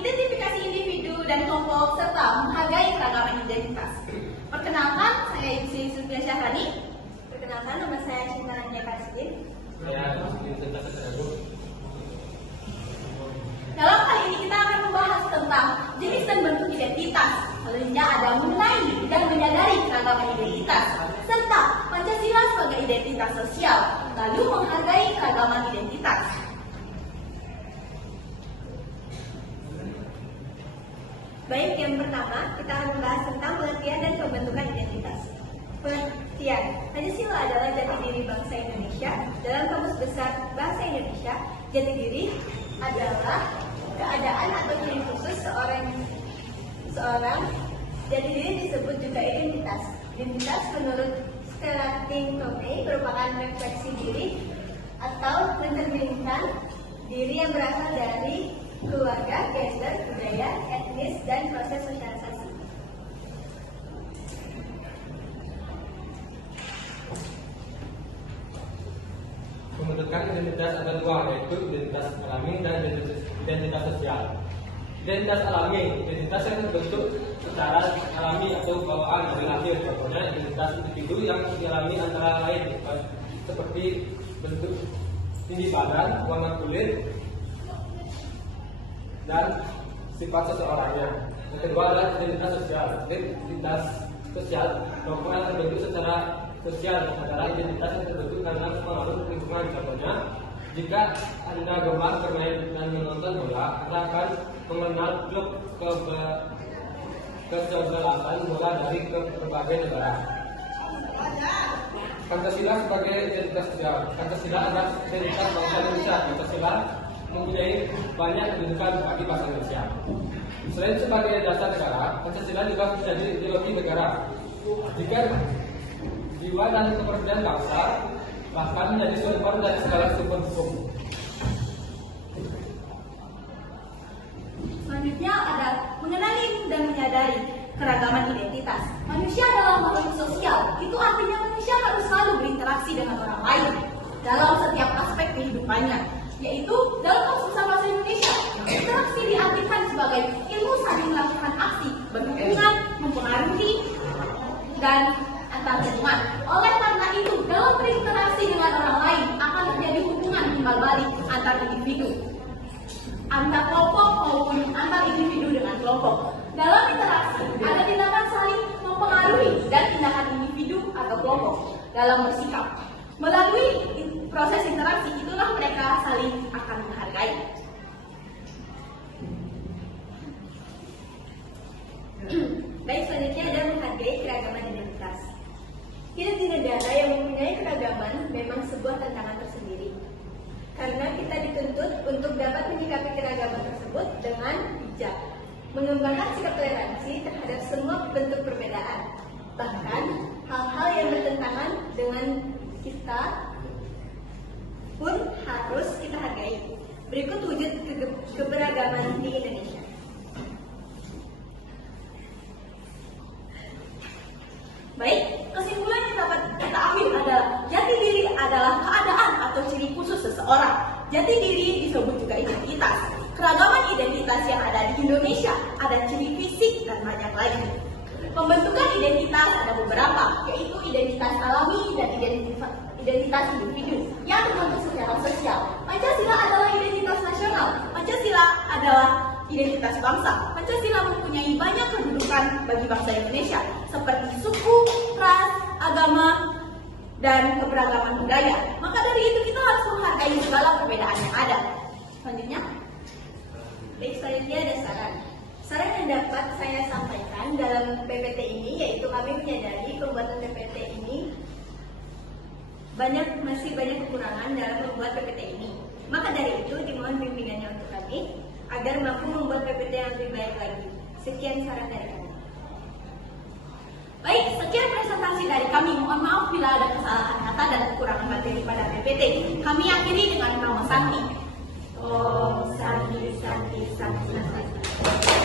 identifikasi individu dan kelompok, serta menghargai keragaman identitas. Perkenalkan, saya Yusri Sufia Syahrani. Perkenalkan, nama saya Cinta Anja Karskin. Dalam kali ini kita akan membahas tentang jenis dan bentuk identitas. Selanjutnya ada mengenai dan menyadari keragaman identitas, serta Pancasila sebagai identitas sosial, lalu menghargai keragaman identitas. Baik, yang pertama kita akan membahas tentang pengertian dan pembentukan identitas. Pengertian, Pancasila adalah jati diri bangsa Indonesia. Dalam Kamus Besar Bahasa Indonesia, jati diri adalah keadaan atau ciri khusus seorang. Jati diri disebut juga identitas. Identitas menurut Strating Tomei merupakan refleksi diri atau mencerminkan diri yang berasal dari keluarga, gender, budaya, etnis, dan proses sosialisasi. Pembentukan identitas ada dua, yaitu identitas alami dan identitas sosial. Identitas alami, identitas yang terbentuk secara alami atau bawaan dari lahir. Contohnya identitas individu yang dialami antara lain, seperti bentuk tinggi badan, warna kulit, dan sifat seseorangnya. Yang kedua adalah identitas sosial. Identitas sosial merupakan terbentuk secara sosial, adalah identitas yang terbentuk karena pengaruh lingkungan. Contohnya, jika Anda gemar bermain dan menonton bola, Anda akan mengenal klub kesebelasan bola dari berbagai negara. Pancasila sebagai identitas sosial. Pancasila adalah identitas bangsa Indonesia. Pancasila mempunyai banyak kedudukan bagi bangsa Indonesia. Selain sebagai dasar negara, Pancasila juga menjadi ideologi negara. Jika jiwa dan kepercayaan bangsa bahkan menjadi sumber dari segala sumber hukum. Selanjutnya ada mengenali dan menyadari keragaman identitas. Manusia adalah makhluk sosial. Itu artinya manusia harus selalu berinteraksi dengan orang lain dalam setiap aspek kehidupannya, yaitu dalam Kamus Besar Bahasa Indonesia. Interaksi diartikan sebagai ilmu saling melakukan aksi berhubungan, mempengaruhi, dan antar hubungan. Oleh karena itu, dalam berinteraksi dengan orang lain akan terjadi hubungan timbal balik antar individu, antar kelompok maupun antar individu dengan kelompok. Dalam interaksi ada tindakan saling mempengaruhi dan tindakan individu atau kelompok dalam bersikap. Melalui proses interaksi itulah mereka saling akan menghargai. Baik, selanjutnya ada menghargai keragaman identitas. Hidup di negara yang mempunyai keragaman memang sebuah tantangan tersendiri, karena kita dituntut untuk dapat menyikapi keragaman tersebut dengan bijak, mengembangkan sikap toleransi terhadap semua bentuk perbedaan, bahkan hal-hal yang bertentangan dengan kita pun harus kita hargai. Berikut wujud keberagaman di Indonesia. Baik, kesimpulan yang dapat kita ambil adalah jati diri adalah keadaan atau ciri khusus seseorang. Jati diri disebut juga identitas. Keragaman identitas yang ada di Indonesia ada ciri fisik dan banyak lagi. Pembentukan identitas ada beberapa, yaitu identitas alami dan identitas individu yang terbentuk secara sosial. Pancasila adalah identitas nasional. Pancasila adalah identitas bangsa. Pancasila mempunyai banyak kedudukan bagi bangsa Indonesia, seperti suku, ras, agama, dan keberagaman budaya. Maka dari itu kita harus menghargai segala perbedaan yang ada. Selanjutnya, Baik, selanjutnya ada saran. Saran yang dapat saya sampaikan dalam PPT ini, yaitu kami menyadari pembuatan PPT ini masih banyak kekurangan dalam membuat PPT ini. Maka dari itu dimohon bimbingannya untuk kami agar mampu membuat PPT yang lebih baik lagi. Sekian saran dari kami. baik, sekian presentasi dari kami. Mohon maaf bila ada kesalahan kata dan kekurangan materi pada PPT. Kami akhiri dengan nama Santi. Om Santi Santi Santi Santi.